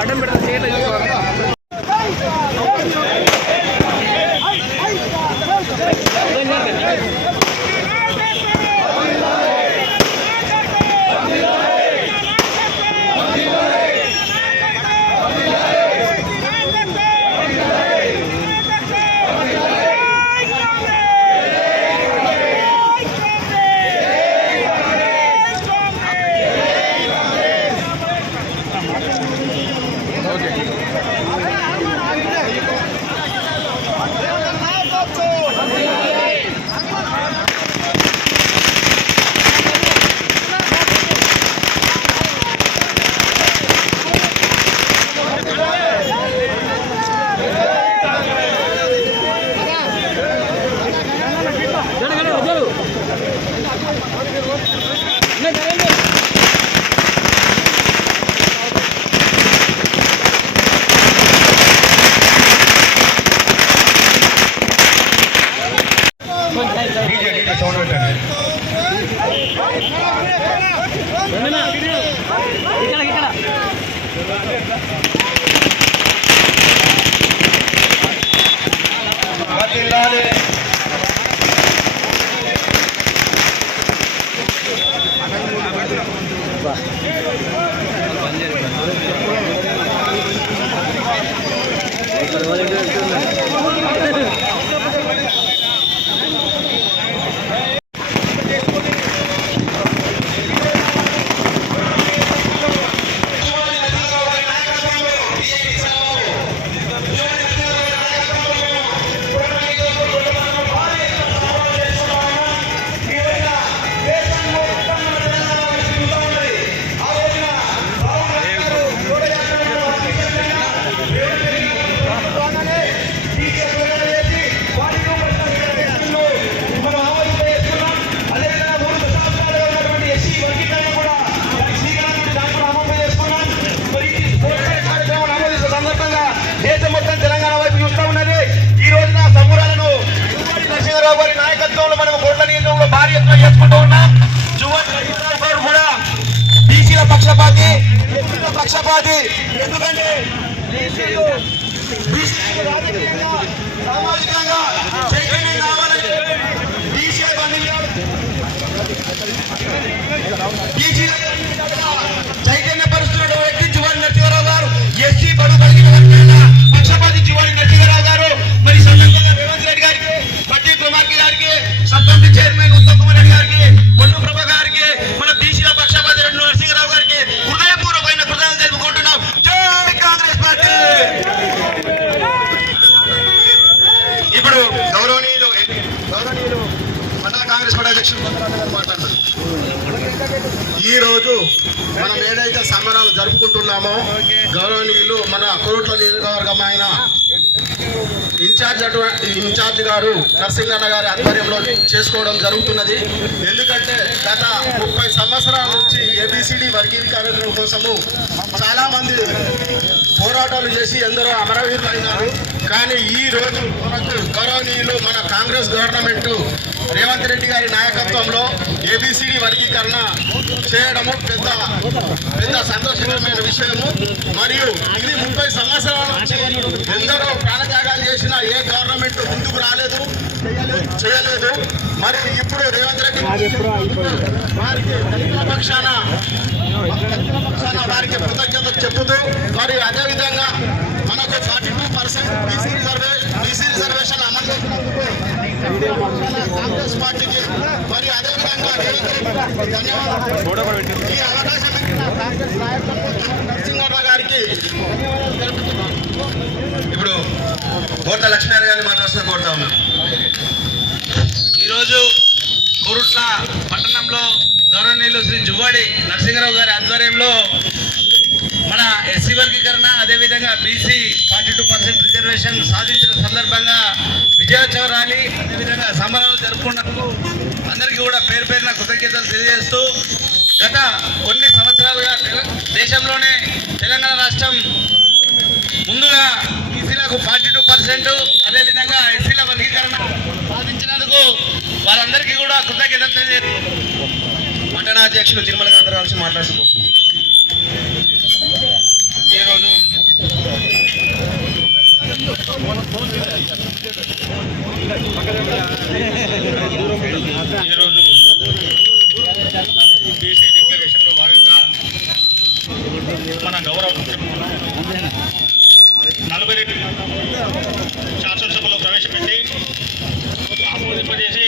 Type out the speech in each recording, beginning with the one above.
అడ్డం పెడతా పక్షపాతి ఎందుకంటే సామాజికంగా చైతన్యం కావాలని చైతన్య పరుస్తున్న వ్యక్తి జువాడి నరసింహారావు గారు, ఎస్సీ బడుగు బలహీన వర్గాల పక్షపాతి జువాడి నరసింహారావు గారు. మరి సందర్భంగా రేవంత్ రెడ్డి గారికి, బట్టి కుమార్ గారికి, సబ్కమిటీ చైర్మన్ ఉత్తమ్ కుమార్ రెడ్డి గారికి, పొన్ను ప్రభ గారికి, మన బీసీల పక్షపాతి నరసింహారావు గారికి హృదయపూర్వకమైన కృతజ్ఞతలు తెలుపుకుంటున్నాం. జై కాంగ్రెస్ పార్టీ. ఇప్పుడు గౌరవనీయులు మండల కాంగ్రెస్ పార్టీ అధ్యక్షులు మాట్లాడతారు. ఈ రోజు మనం ఏదైతే సంబరాలు జరుపుకుంటున్నామో గౌరవనీయులు మన కోరుట్ల నియోజకవర్గం ఆయన ఇన్ఛార్జ్ గారు నరసింగన్న గారి ఆధ్వర్యంలో చేసుకోవడం జరుగుతున్నది. ఎందుకంటే గత 30 సంవత్సరాల నుంచి ఏబిసిడి వర్గీకరణ కోసము చాలా మంది పోరాటాలు చేసి ఎందరో అమరవీరులు అయినారు. కానీ ఈ రోజు మనకు గౌరవనీయులు మన కాంగ్రెస్ గవర్నమెంట్ రేవంత్ రెడ్డి గారి నాయకత్వంలో ఏబిసిడి వర్గీకరణ చేయడము పెద్ద సంతోషకరమైన విషయము. మరియు ఇది 30 సంవత్సరాల నుంచి ఎందరో ప్రాణత్యాగాలు చేసిన ఏ గవర్నమెంట్ ముందుకు రాలేదు, చేయలేదు. మరి ఇప్పుడు రేవంత్ రెడ్డి వారికి దళితుల పక్షాన వారికి కృతజ్ఞత చెబుతూ, మరి అదేవిధంగా మనకు 42% బీసీ రిజర్వేషన్ అమలు చేసినందుకు కాంగ్రెస్ పార్టీకి, మరి అదేవిధంగా ధన్యవాదాలు. ఈ అవకాశం ఇచ్చిన కాంగ్రెస్ నాయకులకు నరసింహారావు గారికి ఇప్పుడు కోట లక్ష్మీనారాయణ గారిని మాట్లాడుతూ కోరుతా ఉన్నాం. ఈరోజు కోరుట్ల పట్టణంలో గౌరవనీయులు శ్రీ జువ్వాడి నరసింహారావు గారి ఆధ్వర్యంలో మన ఎస్సీ వర్గీకరణ అదేవిధంగా బీసీ 42% రిజర్వేషన్ సాధించిన సందర్భంగా విజయోత్సవ ర్యాలీ అదేవిధంగా సంబరాలు జరుపుకున్నందుకు అందరికీ కూడా పేరు పేరున కృతజ్ఞతలు తెలియజేస్తూ గత కొన్ని సంవత్సరాలుగా దేశంలోనే తెలంగాణ రాష్ట్రం ముందుగా బీసీలకు 42% అదేవిధంగా ఎస్సీల వర్గీకరణ సాధించినందుకు వారందరికీ కూడా కృతజ్ఞతలు తెలియజేస్తూ పట్టణ అధ్యక్షులు తిరుమల గంధరాల్సి మాట్లాడుతున్నారు. ఈరోజు బీసీ డిక్లరేషన్లో భాగంగా మన గౌరవ 42 శాసనసభలో ప్రవేశపెట్టి ఆమోదింపజేసి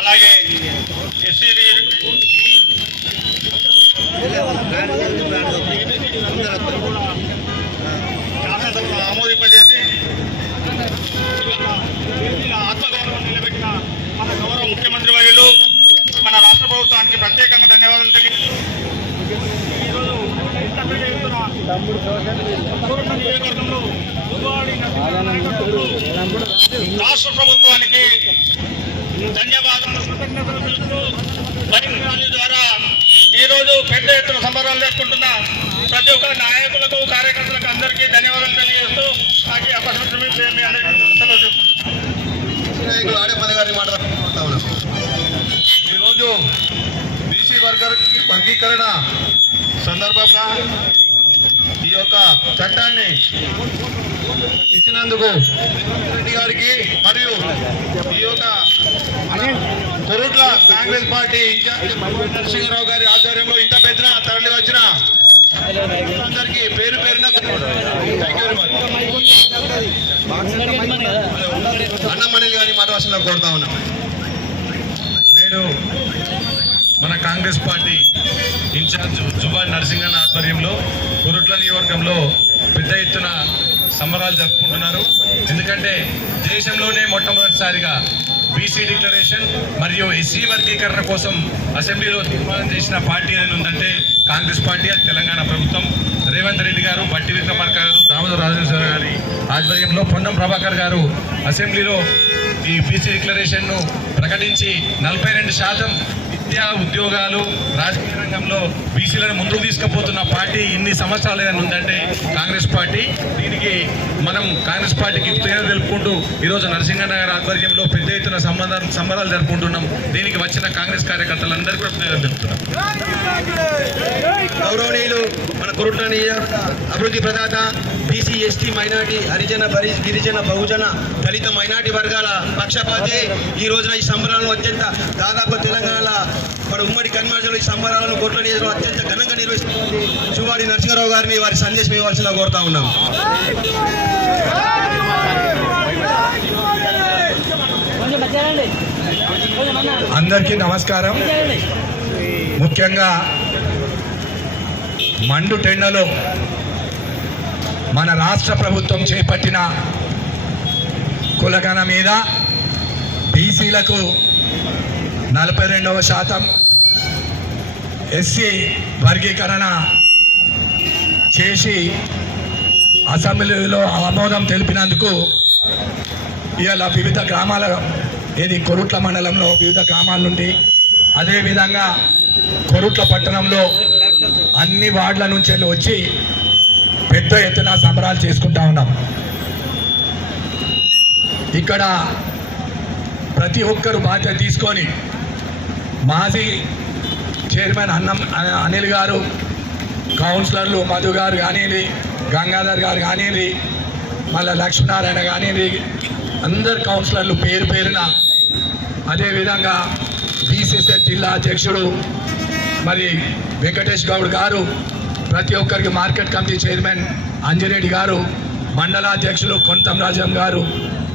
అలాగే ఎస్సీ శాసనసభలో ఆమోదింపజేసి ఆత్మగౌరవం నిలబెట్టిన మన గౌరవ ముఖ్యమంత్రి వర్యులు మన రాష్ట్ర ప్రభుత్వానికి ప్రత్యేకంగా ధన్యవాదాలు తెలియజేస్తూ ఈరోజు ఇంత పెద్ద ఎత్తున నియోజకవర్గంలో రాష్ట్ర ప్రభుత్వానికి ధన్యవాదాలు కృతజ్ఞతలు తెలుపుతూ బైక్ ర్యాలీ ద్వారా ఈరోజు పెద్ద ఎత్తున సంబరాలు జరుపుకుంటున్న ప్రతి ఒక్క నాయకులకు కార్యకర్తలకు అందరికీ ధన్యవాదాలు తెలియజేస్తూ నాకు ఈ అవకాశం ఈరోజు బీసీ వర్గీకరణ సందర్భంగా ఈ యొక్క చట్టాన్ని ఇచ్చినందుకు రెడ్డి గారికి మరియు ఈ యొక్క కొరుట్ల కాంగ్రెస్ పార్టీ ఇన్ఛార్జి నరసింహారావు గారి ఆధ్వర్యంలో ఇంత పెద్ద తరలి వచ్చిన అందరికీ పేరు పేరున అన్నమణిల్ గారి మాటవాసంలో కోరుతా ఉన్నాం. నేడు మన కాంగ్రెస్ పార్టీ ఇన్ఛార్జ్ జువాన్ నరసింహన్ ఆధ్వర్యంలో కొరుట్ల నియోజకవర్గంలో పెద్ద ఎత్తున సంబరాలు జరుపుకుంటున్నారు. ఎందుకంటే దేశంలోనే మొట్టమొదటిసారిగా బీసీ డిక్లరేషన్ మరియు ఎస్సీ వర్గీకరణ కోసం అసెంబ్లీలో తీర్మానం చేసిన పార్టీ ఏదైనా ఉందంటే కాంగ్రెస్ పార్టీ. అది తెలంగాణ ప్రభుత్వం రేవంత్ రెడ్డి గారు, బట్టి విక్రమార్క గారు, దామోదర రాజేశ్వర గారి ఆధ్వర్యంలో పొన్నం ప్రభాకర్ గారు అసెంబ్లీలో ఈ బీసీ డిక్లరేషన్ను ప్రకటించి 42% విద్యా ఉద్యోగాలు రాజకీయ రంగంలో బీసీలను ముందుకు తీసుకుపోతున్న పార్టీ ఇన్ని సంవత్సరాలు ఏదైనా ఉందంటే కాంగ్రెస్ పార్టీ. దీనికి మనం కాంగ్రెస్ పార్టీకి కృతజ్ఞతలు తెలుపుకుంటూ ఈరోజు నరసింహన్న గారి ఆధ్వర్యంలో పెద్ద ఎత్తున సంబరాలు జరుపుకుంటున్నాం. దీనికి వచ్చిన కాంగ్రెస్ కార్యకర్తలందరికీ కూడా కృతజ్ఞతలు తెలుపుతున్నాం. గౌరవనీయులు మన కొరుట్ల అభివృద్ధి ప్రదాత బీసీ, ఎస్టీ, మైనార్టీ, హరిజన, గిరిజన, బహుజన, దళిత, మైనార్టీ వర్గాల పక్షపాతి ఈ రోజున ఈ సంబరాలను అత్యంత దాదాపు తెలంగాణలో మన ఉమ్మడి కన్మర్జలో ఈ సంబరాలను కొరుట్ల నియోజకవర్గంలో అత్యంత ఘనంగా నిర్వహిస్తుంది శివారి నరసింహారావు గారిని వారి సందేశం ఇవ్వాల్సిన కోరుతా ఉన్నాం. అందరికీ నమస్కారం. ముఖ్యంగా మండు టెండలో మన రాష్ట్ర ప్రభుత్వం చేపట్టిన కులగణ మీద బీసీలకు 42% ఎస్సీ వర్గీకరణ చేసి అసెంబ్లీలో ఆమోదం తెలిపినందుకు ఇవాళ వివిధ గ్రామాల కొరుట్ల మండలంలో వివిధ గ్రామాల నుండి అదేవిధంగా కొరుట్ల పట్టణంలో అన్ని వార్డుల నుంచి వచ్చి పెద్ద ఎత్తున సంబరాలు చేసుకుంటా ఉన్నాం. ఇక్కడ ప్రతి ఒక్కరు బాధ్యత తీసుకొని మాజీ చైర్మన్ అనిల్ గారు, కౌన్సిలర్లు మధు గారు కానివ్వండి, గంగాధర్ గారు కానివ్వండి, మళ్ళీ లక్ష్మీనారాయణ కానివ్వండి, అందరు కౌన్సిలర్లు పేరు పేరున, అదేవిధంగా బీసీసీఎల్ జిల్లా అధ్యక్షుడు మరి వెంకటేష్ గౌడ్ గారు, ప్రతి ఒక్కరికి మార్కెట్ కమిటీ చైర్మన్ అంజిరెడ్డి గారు, మండలాధ్యక్షులు కొంతం రాజం గారు,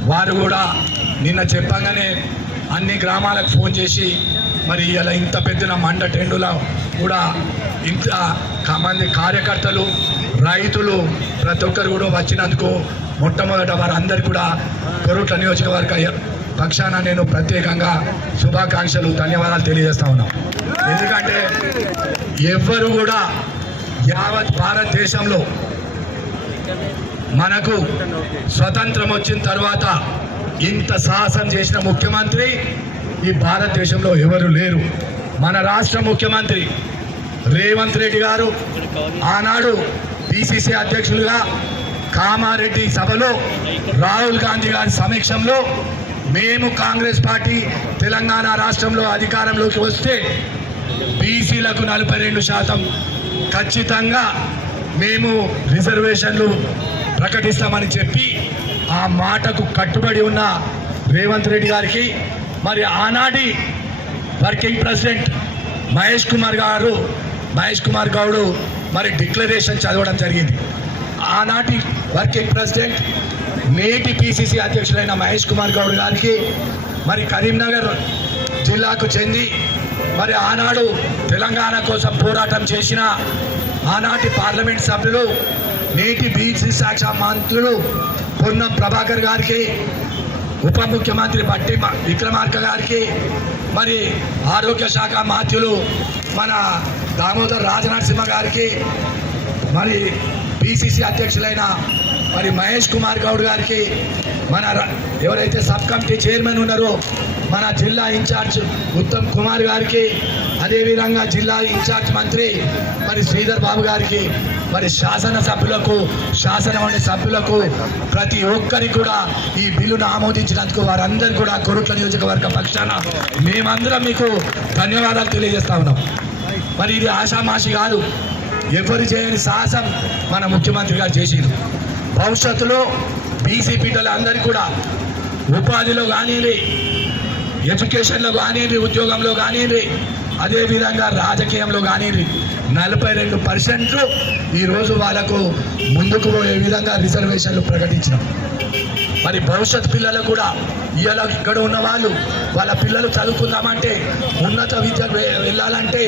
వారు కూడా నిన్న చెప్పగానే అన్ని గ్రామాలకు ఫోన్ చేసి మరి ఇలా ఇంత పెద్ద మండ టెండులో కూడా ఇంత మంది కార్యకర్తలు, రైతులు ప్రతి ఒక్కరు కూడా వచ్చినందుకు మొట్టమొదట వారందరికీ కూడా కొరుట్ల నియోజకవర్గ పక్షాన నేను ప్రత్యేకంగా శుభాకాంక్షలు, ధన్యవాదాలు తెలియజేస్తా ఉన్నాం. ఎందుకంటే ఎవ్వరు కూడా యావత్ భారతదేశంలో మనకు స్వతంత్రం వచ్చిన తర్వాత ఇంత సాహసం చేసిన ముఖ్యమంత్రి ఈ భారతదేశంలో ఎవరు లేరు. మన రాష్ట్ర ముఖ్యమంత్రి రేవంత్ రెడ్డి గారు ఆనాడు పిసిసి అధ్యక్షులుగా కామారెడ్డి సభలో రాహుల్ గాంధీ గారి సమక్షంలో మేము కాంగ్రెస్ పార్టీ తెలంగాణ రాష్ట్రంలో అధికారంలోకి వస్తే బీసీలకు 42% ఖచ్చితంగా మేము రిజర్వేషన్లు ప్రకటిస్తామని చెప్పి ఆ మాటకు కట్టుబడి ఉన్న రేవంత్ రెడ్డి గారికి మరి ఆనాటి వర్కింగ్ ప్రెసిడెంట్ మహేష్ కుమార్ గౌడ్ మరి డిక్లరేషన్ చదవడం జరిగింది. ఆనాటి వర్కింగ్ ప్రెసిడెంట్ నేటి పిసిసి అధ్యక్షుడైన మహేష్ కుమార్ గౌడ్ గారికి మరి కరీంనగర్ జిల్లాకు చెంది మరి ఆనాడు తెలంగాణ కోసం పోరాటం చేసిన ఆనాటి పార్లమెంట్ సభ్యులు నేటి బీసీ శాఖ మంత్రులు పొన్నం ప్రభాకర్ గారికి, ఉప ముఖ్యమంత్రి బట్టి విక్రమార్క గారికి, మరి ఆరోగ్య శాఖ మంత్రులు మన దామోదర్ రాజనరసింహ గారికి, మరి పిసిసి అధ్యక్షులైన మరి మహేష్ కుమార్ గౌడ్ గారికి, మన ఎవరైతే సబ్ కమిటీ చైర్మన్ ఉన్నారో మన జిల్లా ఇన్ఛార్జ్ ఉత్తమ్ కుమార్ గారికి, అదేవిధంగా జిల్లా ఇన్ఛార్జ్ మంత్రి మరి శ్రీధర్ బాబు గారికి, మరి శాసనసభ్యులకు, శాసనమండలి సభ్యులకు ప్రతి ఒక్కరికి కూడా ఈ బిల్లును ఆమోదించినందుకు వారందరూ కూడా కొరుట్ల నియోజకవర్గ పక్షాన మేమందరం మీకు ధన్యవాదాలు తెలియజేస్తా ఉన్నాం. మరి ఇది ఆషామాషి కాదు, ఎవరు చేయని సాహసం మన ముఖ్యమంత్రి గారు చేసింది. భవిష్యత్తులో బీసీ బిడ్డలు అందరికీ కూడా ఉపాధిలో కానివ్వండి, ఎడ్యుకేషన్లో కానివ్వండి, ఉద్యోగంలో కానివ్వండి, అదేవిధంగా రాజకీయంలో కానివ్వండి 42% ఈరోజు వాళ్ళకు ముందుకు పోయే విధంగా రిజర్వేషన్లు ప్రకటించినాం. మరి భవిష్యత్ పిల్లలు కూడా ఇవాళ ఇక్కడ ఉన్న వాళ్ళ పిల్లలు చదువుకుందామంటే, ఉన్నత విద్య వెళ్ళాలంటే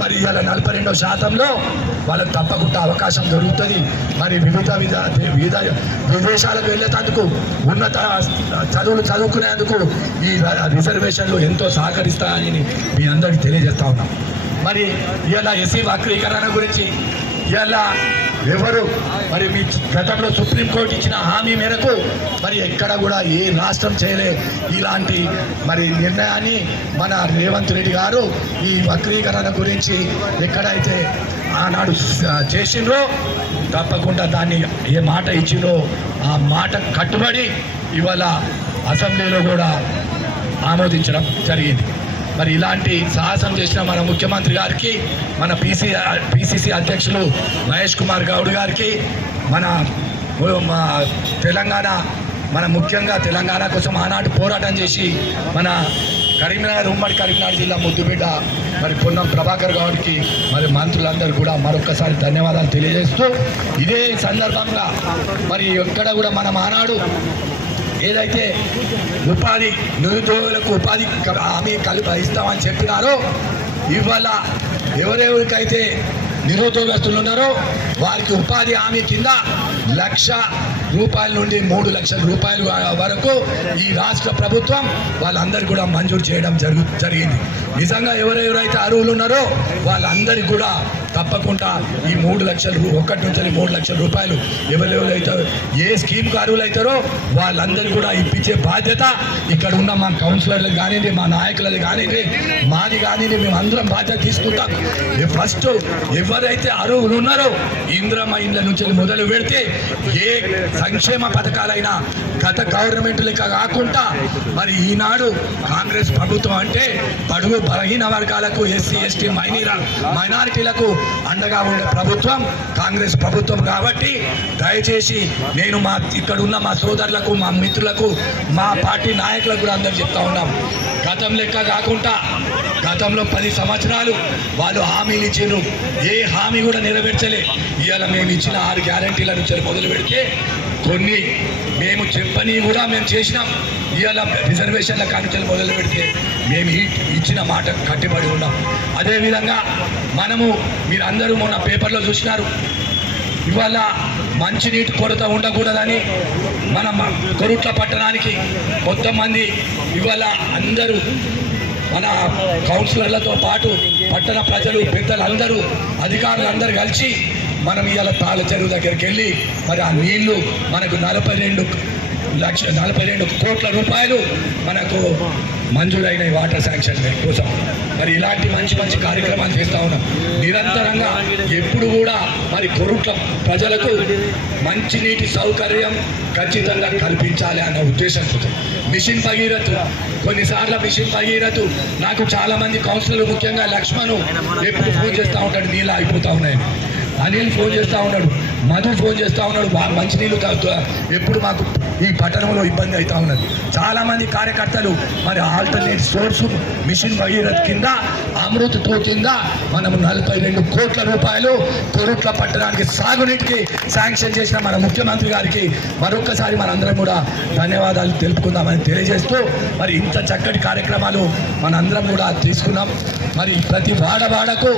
మరి ఇవాళ 42%లో వాళ్ళకు తప్పకుండా అవకాశం దొరుకుతుంది. మరి వివిధ విదేశాలకు వెళ్ళేందుకు, ఉన్నత చదువులు చదువుకునేందుకు ఈ రిజర్వేషన్లు ఎంతో సహకరిస్తాయని మీ అందరికీ తెలియజేస్తా ఉన్నాం. మరి ఇవాళ ఎస్సీ వక్రీకరణ గురించి ఇవాళ ఎవరు మరి మీ గతంలో సుప్రీంకోర్టు ఇచ్చిన హామీ మేరకు మరి ఎక్కడ కూడా ఏ రాష్ట్రం చేయలే ఇలాంటి మరి నిర్ణయాన్ని మన రేవంత్ రెడ్డి గారు ఈ వక్రీకరణ గురించి ఎక్కడైతే ఆనాడు చేసిండ్రో తప్పకుండా దాన్ని ఏ మాట ఇచ్చిండ్రో ఆ మాట కట్టుబడి ఇవాళ అసెంబ్లీలో కూడా ఆమోదించడం జరిగింది. మరి ఇలాంటి సాహసం చేసిన మన ముఖ్యమంత్రి గారికి, మన పిసిసి అధ్యక్షులు మహేష్ కుమార్ గౌడ్ గారికి, మన తెలంగాణ ముఖ్యంగా తెలంగాణ కోసం ఆనాటి పోరాటం చేసి మన ఉమ్మడి కరీంనగర్ జిల్లా ముద్దుబిడ్డ మరి పొన్నం ప్రభాకర్ గౌడ్కి, మరి మంత్రులందరూ కూడా మరొక్కసారి ధన్యవాదాలు తెలియజేస్తూ, ఇదే సందర్భంగా మరి ఎక్కడ కూడా మనం ఆనాడు ఏదైతే ఉపాధి నిరుద్యోగులకు ఉపాధి హామీ ఇస్తామని చెప్పినారో ఇవాళ ఎవరెవరికైతే నిరుద్యోగస్తులు ఉన్నారో వారికి ఉపాధి హామీ కింద ₹1,00,000 నుండి ₹3,00,000 వరకు ఈ రాష్ట్ర ప్రభుత్వం వాళ్ళందరూ కూడా మంజూరు చేయడం జరిగింది. నిజంగా ఎవరెవరైతే అర్హులు ఉన్నారో వాళ్ళందరికీ కూడా తప్పకుండా ఈ ₹3,00,000 నుంచి ₹3,00,000 ఎవరెవరైతే ఏ స్కీమ్కి అర్హులు అవుతారో వాళ్ళందరూ కూడా ఇప్పించే బాధ్యత ఇక్కడ ఉన్న మా కౌన్సిలర్లకు కానివ్వండి, మా నాయకులది కానివ్వండి, మాది కానివ్వండి, మేము అందరం బాధ్యత తీసుకుంటాం. ఫస్ట్ ఎవరైతే అర్హులు ఉన్నారో ఇందిరమ్మ ఇండ్ల నుంచి మొదలు పెడితే ఏ సంక్షేమ పథకాలైనా గత గవర్నమెంట్ లెక్క కాకుండా మరి ఈనాడు కాంగ్రెస్ ప్రభుత్వం అంటే బడుగు బలహీన వర్గాలకు, ఎస్సీ ఎస్టీ మైనారిటీలకు అండగా ఉండే ప్రభుత్వం కాంగ్రెస్ ప్రభుత్వం. కాబట్టి దయచేసి నేను ఇక్కడ ఉన్న మా సోదరులకు, మా మిత్రులకు, మా పార్టీ నాయకులకు కూడా అందరూ చెప్తా ఉన్నాం, గతం లెక్క కాకుండా గతంలో 10 సంవత్సరాలు వాళ్ళు హామీలు ఇచ్చారు, ఏ హామీ కూడా నెరవేర్చలే. ఇవాళ మేము ఇచ్చిన 6 గ్యారంటీల నుంచి మొదలు పెడితే కొన్ని మేము చెప్పని కూడా మేము చేసినాం. ఇవాళ రిజర్వేషన్ల కానుంచి మొదలు పెడితే మేము ఇచ్చిన మాట కట్టుబడి ఉన్నాం. అదేవిధంగా మీరందరూ మొన్న పేపర్లో చూసినారు, ఇవాళ మంచినీటి కొరత ఉండకూడదని మన కొరుట్ల పట్టణానికి కొంతమంది ఇవాళ అందరూ మన కౌన్సిలర్లతో పాటు పట్టణ ప్రజలు, పెద్దలందరూ, అధికారులందరూ కలిసి మనం ఇవాళ తాళ్ళ చెరువు దగ్గరికి వెళ్ళి మరి ఆ నీళ్లు మనకు 42 కోట్ల రూపాయలు మనకు మంజూరైన వాటర్ శాంక్షన్ కోసం మరి ఇలాంటి మంచి మంచి కార్యక్రమాలు చేస్తూ ఉన్నాం. నిరంతరంగా ఎప్పుడు కూడా మరి కొరుట్ల ప్రజలకు మంచినీటి సౌకర్యం ఖచ్చితంగా కల్పించాలి అన్న ఉద్దేశంతో మిషన్ భగీరథ్, కొన్నిసార్లు మిషన్ భగీరథ్ నాకు చాలామంది కౌన్సిలర్లు ముఖ్యంగా లక్ష్మణ్ ఎప్పుడు ఫోన్ చేస్తూ ఉంటాడు, నీళ్ళు ఆగిపోతూ ఉన్నాయని. అనిల్ ఫోన్ చేస్తూ ఉన్నాడు, మధు ఫోన్ చేస్తూ ఉన్నాడు, మంచినీళ్ళు ఎప్పుడు మాకు ఈ పట్టణంలో ఇబ్బంది అవుతూ ఉన్నది. చాలామంది కార్యకర్తలు మరి ఆల్టర్నేట్ సోర్సు మిషన్ భగీరథ్ కింద అమృత్తో కింద మనము 42 కోట్ల రూపాయలు కొరుట్ల పట్టణానికి సాగునీటికి శాంక్షన్ చేసిన మన ముఖ్యమంత్రి గారికి మరొక్కసారి మనందరం కూడా ధన్యవాదాలు తెలుపుకుందామని తెలియజేస్తూ మరి ఇంత చక్కటి కార్యక్రమాలు మనందరం కూడా తీసుకున్నాం. మరి ప్రతి వాడవాడకు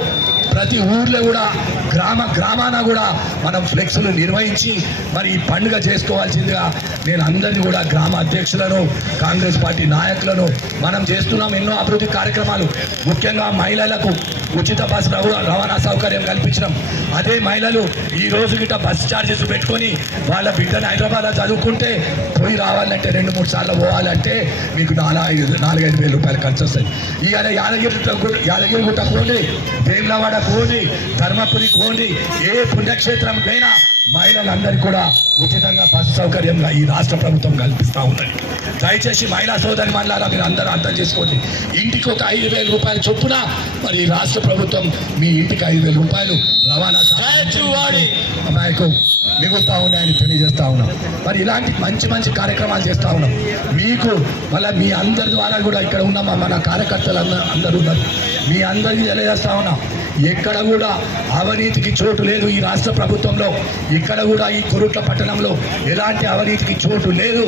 ప్రతి ఊర్లో కూడా గ్రామాన కూడా మనం ఫ్లెక్స్లు నిర్వహించి మరి ఈ పండుగ చేసుకోవాల్సిందిగా నేను అందరినీ కూడా గ్రామ అధ్యక్షులను కాంగ్రెస్ పార్టీ నాయకులను మనం చేస్తున్నాం ఎన్నో అభివృద్ధి కార్యక్రమాలు. ముఖ్యంగా మహిళలకు ఉచిత బస్సు రవాణా సౌకర్యం కల్పించడం. అదే మహిళలు ఈ రోజు గిట్ట బస్ ఛార్జెస్ పెట్టుకొని వాళ్ళ బిడ్డను హైదరాబాద్లో చదువుకుంటే పోయి రావాలంటే 2-3 సార్లు పోవాలంటే మీకు 4-5 వేల రూపాయలు ఖర్చు వస్తుంది. ఇవాళ యాదగిరిగుట్ట కోండి, వేములవాడ కోండి, ధర్మపురి కోండి, ఏ పుణ్యక్షేత్రం పైన మహిళలందరికీ కూడా ఉచితంగా బస్సు సౌకర్యంగా ఈ రాష్ట్ర ప్రభుత్వం కల్పిస్తూ ఉన్నది. దయచేసి మహిళా సోదరి మహిళారా మీరు అందరూ అర్థం చేసుకోండి. ఇంటికి ఒక 5,000 రూపాయలు చొప్పున మరి ఈ రాష్ట్ర ప్రభుత్వం మీ ఇంటికి 5,000 రూపాయలు రవాణా అమ్మాయికు మిగులుతూ ఉన్నాయని తెలియజేస్తూ ఉన్నాం. మరి ఇలాంటి మంచి మంచి కార్యక్రమాలు చేస్తూ ఉన్నాం. మీకు మళ్ళీ మీ అందరి ద్వారా కూడా ఇక్కడ ఉన్న మన కార్యకర్తలు అందరూ ఉన్నారు, మీ అందరికీ తెలియజేస్తూ ఉన్నాం. ఎక్కడ కూడా అవినీతికి చోటు లేదు ఈ రాష్ట్ర ప్రభుత్వంలో. ఇక్కడ కూడా ఈ కొరుట్ల పట్టణంలో ఎలాంటి అవినీతికి చోటు లేదు.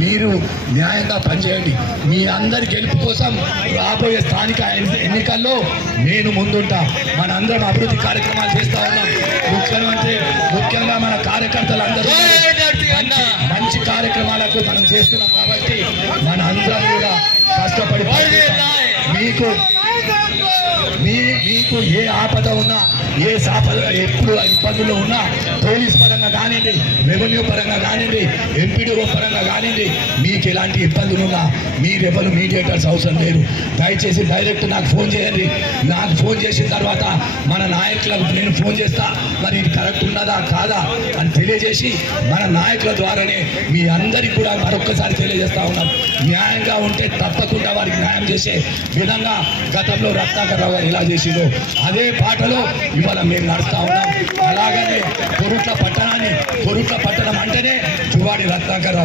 మీరు న్యాయంగా పనిచేయండి. మీ అందరి గెలుపు కోసం రాబోయే స్థానిక ఎన్నికల్లో నేను ముందుంటా. మనందరం అభివృద్ధి కార్యక్రమాలు చేస్తూ ఉన్నాం. ముఖ్యంగా మన కార్యకర్తలందరూ మంచి కార్యక్రమాలకు మనం చేస్తున్నాం కాబట్టి మన అందరం కూడా కష్టపడి మీకు ఏ ఆపద ఉన్నా ఏ ఎప్పుడు ఇబ్బందులు ఉన్నా పోలీస్ పరంగా కానివ్వండి, రెవెన్యూ పరంగా కానివ్వండి, ఎంపీడీఓ పరంగా కానివ్వండి, మీకు ఎలాంటి ఇబ్బందులు ఉన్నా మీరెవరు మీడియేటర్స్ అవసరం లేదు. దయచేసి డైరెక్ట్ నాకు ఫోన్ చేయండి. నాకు ఫోన్ చేసిన తర్వాత మన నాయకులకు నేను ఫోన్ చేస్తా, మరి ఇది కరెక్ట్ ఉన్నదా కాదా అని తెలియజేసి మన నాయకుల ద్వారానే మీ అందరికీ కూడా మరొక్కసారి తెలియజేస్తా ఉన్నాం. న్యాయంగా ఉంటే తప్పకుండా వారికి న్యాయం చేసే విధంగా గతంలో రత్నాకర్ రావు గారు ఎలా చేసిందో అదే బాటలో ఇవాళ మేము నడుస్తూ ఉన్నాం. అలాగనే కొరుట్ల పట్టణం అంటేనే చువాడి రత్నాకర్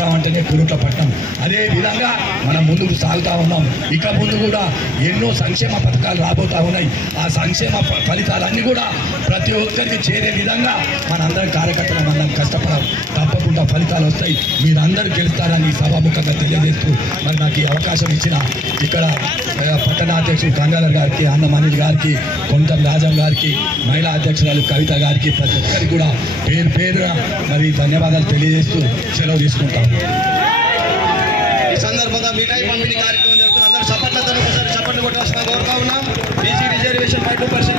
రావు అంటేనే కొరుట్ల పట్టణం. అదే విధంగా మనం ముందుకు సాగుతూ ఉన్నాం. ఇక ముందు కూడా ఎన్నో సంక్షేమ పథకాలు రాబోతూ ఉన్నాయి. ఆ సంక్షేమ ఫలితాలన్నీ కూడా ప్రతి ఒక్కరికి చేరే విధంగా మనందరం కార్యకర్తలు మనం కష్టపడాం. తప్పకుండా ఫలితాలు వస్తాయి. మీరందరూ గెలుస్తారని సభాముఖంగా తెలియజేస్తూ మరి నాకు ఈ అవకాశం ఇచ్చిన ఇక్కడ పట్టణ అధ్యక్షుడు గంగాధర్ గారికి, అన్నమణి గారికి, కొంతం రాజం గారికి, మహిళా అధ్యక్షురాలు కవిత గారికి ప్రతి ఒక్కరికి కూడా పేరుగా మరి ధన్యవాదాలు తెలియజేస్తూ సెలవు తీసుకుంటాం. ఈ సందర్భంగా మిఠాయి పంపిణీ కార్యక్రమం జరుగుతుంది. అందరూ చప్పట్లతో ఒకసారి చప్పట్లు కొట్టాల్సిన కోరుతా ఉన్నాం. BC reservation 2%